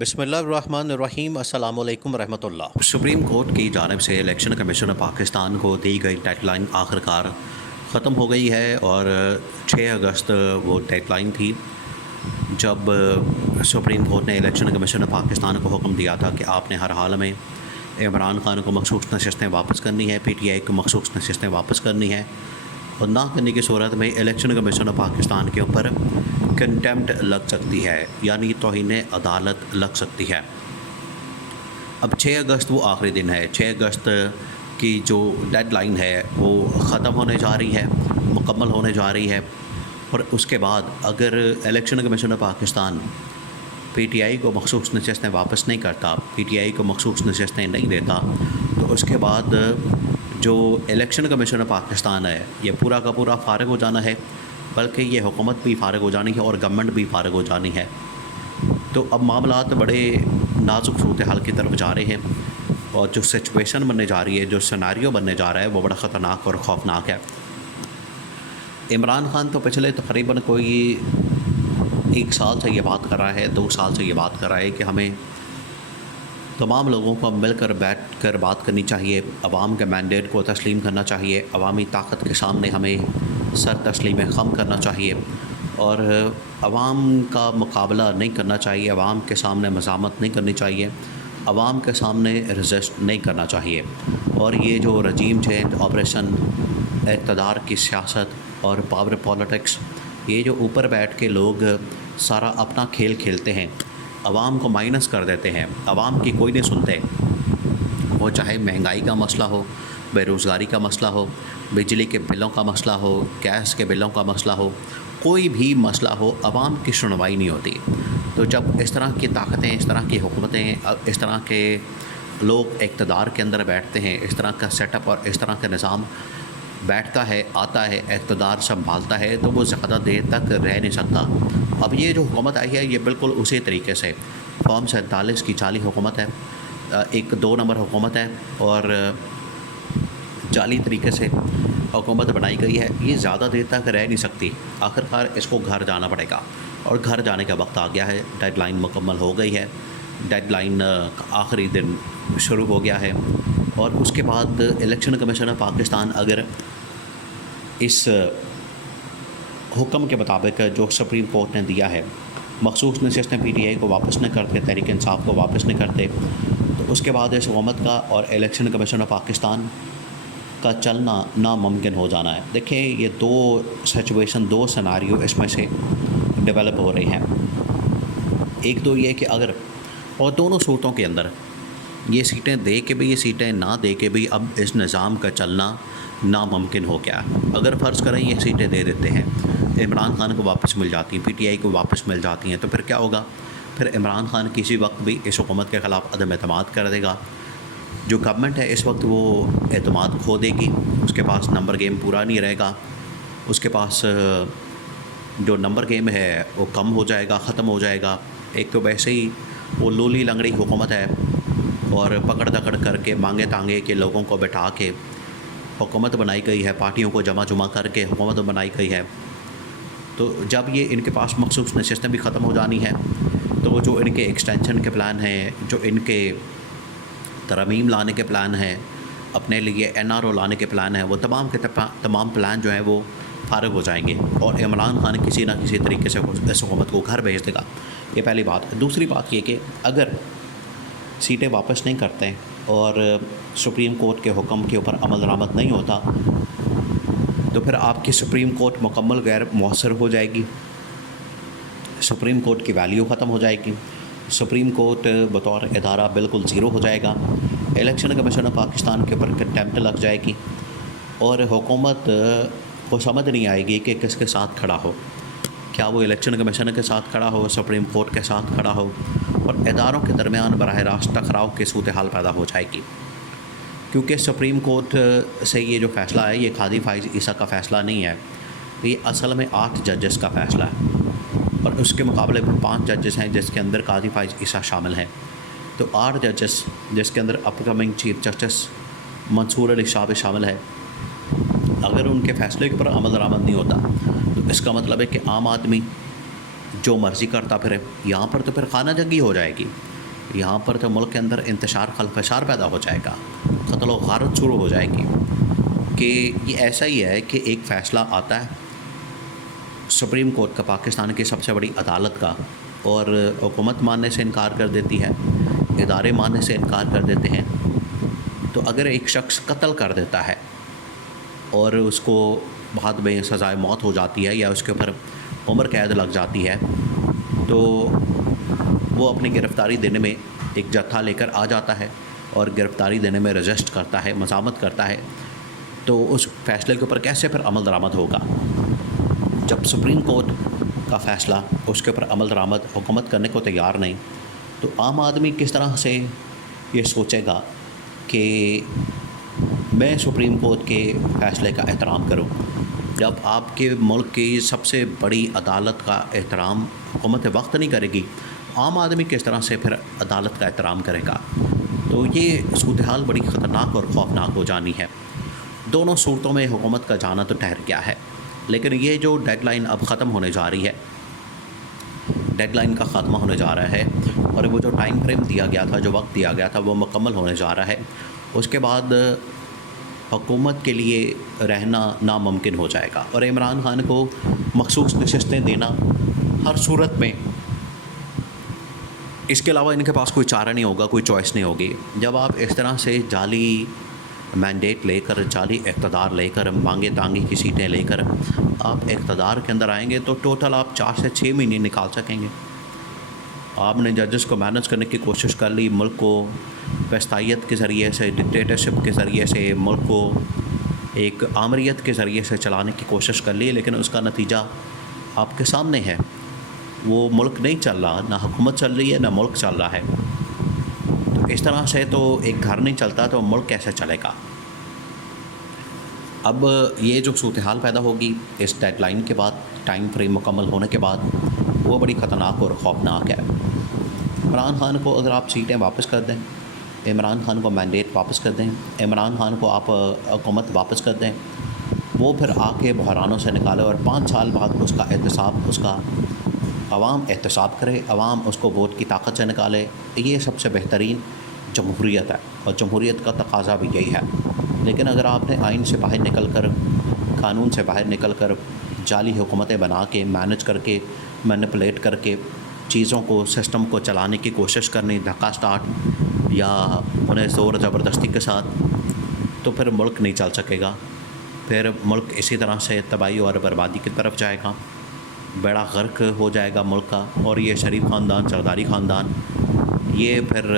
بسم اللہ الرحمن الرحیم۔ السلام علیکم ورحمۃ اللہ۔ سپریم کورٹ کی جانب سے الیکشن کمیشن پاکستان کو دی گئی ڈیڈ لائن آخرکار ختم ہو گئی ہے، اور 6 اگست وہ ڈیڈ لائن تھی جب سپریم کورٹ نے الیکشن کمیشن پاکستان کو حکم دیا تھا کہ آپ نے ہر حال میں عمران خان کو مخصوص نشستیں واپس کرنی ہے، پی ٹی آئی کو مخصوص نشستیں واپس کرنی ہے، اور نہ کرنے کی صورت میں الیکشن کمیشن پاکستان کے اوپر کنٹیمپٹ لگ سکتی ہے، یعنی توہین عدالت لگ سکتی ہے۔ اب 6 اگست وہ آخری دن ہے۔ 6 اگست کی جو ڈیڈ لائن ہے وہ ختم ہونے جا رہی ہے، مکمل ہونے جا رہی ہے، اور اس کے بعد اگر election commission Pakistan P T I کو مخصوص نشستیں واپس نہیں کرتا، پی ٹی آئی کو مخصوص نشستیں نہیں دیتا، تو اس کے بعد جو الیکشن کمیشن پاکستان ہے یہ پورا کا پورا فارغ ہو جانا ہے، بلکہ یہ حکومت بھی فارغ ہو جانی ہے اور گورنمنٹ بھی فارغ ہو جانی ہے۔ تو اب معاملات بڑے نازک صورتحال کی طرف جا رہے ہیں، اور جو سچویشن بننے جا رہی ہے، جو سیناریو بننے جا رہا ہے، وہ بڑا خطرناک اور خوفناک ہے۔ عمران خان تو پچھلے تقریباً کوئی 1 سال سے یہ بات کر رہا ہے، 2 سال سے یہ بات کر رہا ہے کہ ہمیں تمام لوگوں کو مل کر بیٹھ کر بات کرنی چاہیے، عوام کے مینڈیٹ کو تسلیم کرنا چاہیے، عوامی طاقت کے سامنے ہمیں سر تسلیم خم کرنا چاہیے، اور عوام کا مقابلہ نہیں کرنا چاہیے، عوام کے سامنے مزاحمت نہیں کرنی چاہیے، عوام کے سامنے رزسٹ نہیں کرنا چاہیے۔ اور یہ جو رجیم چینج آپریشن، اقتدار کی سیاست اور پاور پالیٹکس، یہ جو اوپر بیٹھ کے لوگ سارا اپنا کھیل کھیلتے ہیں، عوام کو مائنس کر دیتے ہیں، عوام کی کوئی نہیں سنتے، وہ چاہے مہنگائی کا مسئلہ ہو، بے روزگاری کا مسئلہ ہو، بجلی کے بلوں کا مسئلہ ہو، گیس کے بلوں کا مسئلہ ہو، کوئی بھی مسئلہ ہو، عوام کی سنوائی نہیں ہوتی۔ تو جب اس طرح کی طاقتیں، اس طرح کی حکومتیں، اس طرح کے لوگ اقتدار کے اندر بیٹھتے ہیں، اس طرح کا سیٹ اپ اور اس طرح کا نظام بیٹھتا ہے، آتا ہے، اقتدار سنبھالتا ہے، تو وہ زیادہ دیر تک رہ نہیں سکتا۔ اب یہ جو حکومت آئی ہے یہ بالکل اسی طریقے سے فارم 47 کی جعلی حکومت ہے، ایک 2 نمبر حکومت ہے، اور جعلی طریقے سے حکومت بنائی گئی ہے۔ یہ زیادہ دیر تک رہ نہیں سکتی، آخرکار اس کو گھر جانا پڑے گا، اور گھر جانے کا وقت آ گیا ہے۔ ڈیڈ لائن مکمل ہو گئی ہے، ڈیڈ لائن کا آخری دن شروع ہو گیا ہے، اور اس کے بعد الیکشن کمیشن پاکستان اگر اس حکم کے مطابق جو سپریم کورٹ نے دیا ہے، مخصوص نشستیں پی ٹی آئی کو واپس نہیں کرتے، تحریک انصاف کو واپس نہیں کرتے، تو اس کے بعد اس حکومت کا اور الیکشن کمیشن پاکستان کا چلنا ناممکن ہو جانا ہے۔ دیکھیں، یہ 2 سچویشن، 2 سیناریو اس میں سے ڈیولپ ہو رہے ہیں۔ ایک تو یہ کہ اگر، اور دونوں صورتوں کے اندر یہ سیٹیں دے کے بھی، یہ سیٹیں نہ دے کے بھی، اب اس نظام کا چلنا ناممکن ہو گیا۔ اگر فرض کریں یہ سیٹیں دے دیتے ہیں، عمران خان کو واپس مل جاتی ہیں، پی ٹی آئی کو واپس مل جاتی ہیں، تو پھر کیا ہوگا؟ پھر عمران خان کسی وقت بھی اس حکومت کے خلاف عدم اعتماد کر دے گا۔ جو گورنمنٹ ہے اس وقت وہ اعتماد کھو دے گی، اس کے پاس نمبر گیم پورا نہیں رہے گا، اس کے پاس جو نمبر گیم ہے وہ کم ہو جائے گا، ختم ہو جائے گا۔ ایک تو ویسے ہی وہ لولی لنگڑی حکومت ہے، اور پکڑ دکڑ کر کے مانگے تانگے کے لوگوں کو بٹھا کے حکومت بنائی گئی ہے، پارٹیوں کو جمع کر کے حکومت بنائی گئی ہے۔ تو جب یہ ان کے پاس مخصوص نشستیں بھی ختم ہو جانی ہے، تو وہ جو ان کے ایکسٹینشن کے پلان ہیں، جو ان کے ترمیم لانے کے پلان ہیں، اپنے لیے این آر او لانے کے پلان ہیں، وہ تمام کے تمام پلان جو ہیں وہ فارغ ہو جائیں گے، اور عمران خان کسی نہ کسی طریقے سے اس حکومت کو گھر بھیج دے گا۔ یہ پہلی بات۔ دوسری بات یہ کہ اگر سیٹیں واپس نہیں کرتے اور سپریم کورٹ کے حکم کے اوپر عمل درآمد نہیں ہوتا، تو پھر آپ کی سپریم کورٹ مکمل غیر مؤثر ہو جائے گی، سپریم کورٹ کی ویلیو ختم ہو جائے گی، سپریم کورٹ بطور ادارہ بالکل زیرو ہو جائے گا، الیکشن کمیشن پاکستان کے اوپر کنٹیمپٹ لگ جائے گی، اور حکومت کو سمجھ نہیں آئے گی کہ کس کے ساتھ کھڑا ہو، کیا وہ الیکشن کمیشن کے ساتھ کھڑا ہو، سپریم کورٹ کے ساتھ کھڑا ہو، اور اداروں کے درمیان براہ راست ٹکراؤ کی صورتحال پیدا ہو جائے گی۔ کیونکہ سپریم کورٹ سے یہ جو فیصلہ ہے یہ قاضی فائز عیسیٰ کا فیصلہ نہیں ہے، یہ اصل میں 8 ججز کا فیصلہ ہے، اور اس کے مقابلے میں 5 ججز ہیں جس کے اندر قاضی فائز عیسیٰ شامل ہیں۔ تو 8 ججز جس کے اندر اپ کمنگ چیف جسٹس منصور علی شاہ شامل ہے، اگر ان کے فیصلے کے اوپر عمل درآمد نہیں ہوتا تو اس کا مطلب ہے کہ عام آدمی جو مرضی کرتا پھرے، یہاں پر تو پھر خانہ جنگی ہو جائے گی۔ یہاں پر تو ملک کے اندر انتشار خلفشار پیدا ہو جائے گا، قتل و غارت شروع ہو جائے گی. کہ یہ ایسا ہی ہے کہ ایک فیصلہ آتا ہے سپریم کورٹ کا، پاکستان کی سب سے بڑی عدالت کا، اور حکومت ماننے سے انکار کر دیتی ہے، ادارے ماننے سے انکار کر دیتے ہیں. تو اگر ایک شخص قتل کر دیتا ہے اور اس کو بعد میں سزائے موت ہو جاتی ہے یا اس کے اوپر عمر قید لگ جاتی ہے، تو وہ اپنی گرفتاری دینے میں ایک جتھا لے کر آ جاتا ہے اور گرفتاری دینے میں رجسٹ کرتا ہے، مزاحمت کرتا ہے. تو اس فیصلے کے اوپر کیسے پھر عمل درآمد ہوگا جب سپریم کورٹ کا فیصلہ اس کے اوپر عمل درآمد حکومت کرنے کو تیار نہیں؟ تو عام آدمی کس طرح سے یہ سوچے گا کہ میں سپریم کورٹ کے فیصلے کا احترام کروں، جب آپ کے ملک کی سب سے بڑی عدالت کا احترام حکومت وقت نہیں کرے گی؟ عام آدمی کس طرح سے پھر عدالت کا احترام کرے گا؟ تو یہ صورتحال بڑی خطرناک اور خوفناک ہو جانی ہے. دونوں صورتوں میں حکومت کا جانا تو ٹھہر گیا ہے، لیکن یہ جو ڈیڈ لائن اب ختم ہونے جا رہی ہے، ڈیڈ لائن کا خاتمہ ہونے جا رہا ہے، اور وہ جو ٹائم فریم دیا گیا تھا، جو وقت دیا گیا تھا، وہ مکمل ہونے جا رہا ہے. اس کے بعد حکومت کے لیے رہنا ناممکن ہو جائے گا، اور عمران خان کو مخصوص نشستیں دینا ہر صورت میں، اس کے علاوہ ان کے پاس کوئی چارہ نہیں ہوگا، کوئی چوائس نہیں ہوگی. جب آپ اس طرح سے جعلی مینڈیٹ لے کر، جعلی اقتدار لے کر، مانگے تانگے کی سیٹیں لے کر آپ اقتدار کے اندر آئیں گے، تو ٹوٹل آپ 4 سے 6 مہینے نکال سکیں گے. آپ نے ججز کو مینج کرنے کی کوشش کر لی، ملک کو وسطائیت کے ذریعے سے، ڈکٹیٹرشپ کے ذریعے سے، ملک کو ایک آمریت کے ذریعے سے چلانے کی کوشش کر لی، لیکن اس کا نتیجہ آپ کے سامنے ہے. وہ ملک نہیں چل رہا، نہ حکومت چل رہی ہے، نہ ملک چل رہا ہے. تو اس طرح سے تو ایک گھر نہیں چلتا، تو ملک کیسے چلے گا؟ اب یہ جو صورتحال پیدا ہوگی اس ڈیڈ لائن کے بعد، ٹائم فریم مکمل ہونے کے بعد، وہ بڑی خطرناک اور خوفناک ہے. عمران خان کو اگر آپ سیٹیں واپس کر دیں، عمران خان کو مینڈیٹ واپس کر دیں، عمران خان کو آپ حکومت واپس کر دیں، وہ پھر آ کے بحرانوں سے نکالے، اور 5 سال بعد اس کا احتساب، اس کا عوام احتساب کرے، عوام اس کو ووٹ کی طاقت سے نکالے. یہ سب سے بہترین جمہوریت ہے، اور جمہوریت کا تقاضا بھی یہی ہے. لیکن اگر آپ نے آئین سے باہر نکل کر، قانون سے باہر نکل کر، جعلی حکومتیں بنا کے، مینج کر کے، مینپولیٹ کر کے چیزوں کو، سسٹم کو چلانے کی کوشش کرنی، دھکا سٹارٹ یا انہیں زور زبردستی کے ساتھ، تو پھر ملک نہیں چل سکے گا. پھر ملک اسی طرح سے تباہی اور بربادی کی طرف جائے گا، بیڑا غرق ہو جائے گا ملک کا. اور یہ شریف خاندان، سرداری خاندان، یہ پھر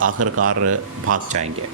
آخر کار بھاگ جائیں گے.